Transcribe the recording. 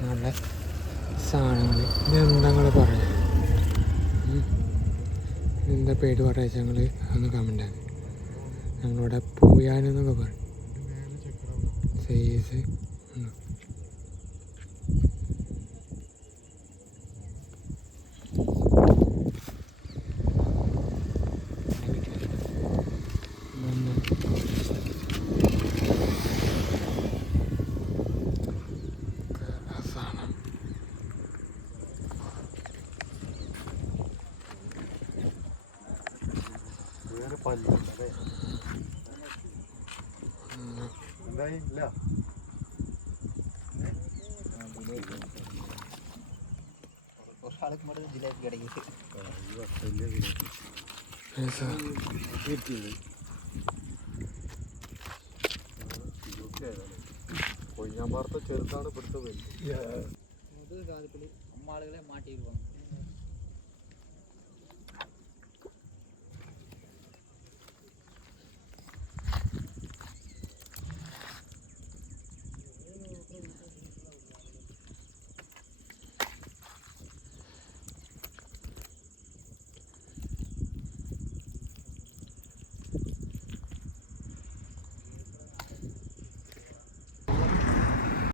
നല്ല സാധനങ്ങൾ ഇതെന്താ നിങ്ങൾ പറയാം? എന്താ പേര് പറയുക ഞങ്ങൾ ഒന്ന് കമന്റ് ആണ് ഞങ്ങളിവിടെ പൂയാനെന്നൊക്കെ പറയും സൈസ് സാധനം സൈസ് കൊയ്യാമ്പാർത്ത ചെറുതാണ് ഇവിടുത്തെ അമ്മാളുകളെ മാട്ടിയിരിക്കണം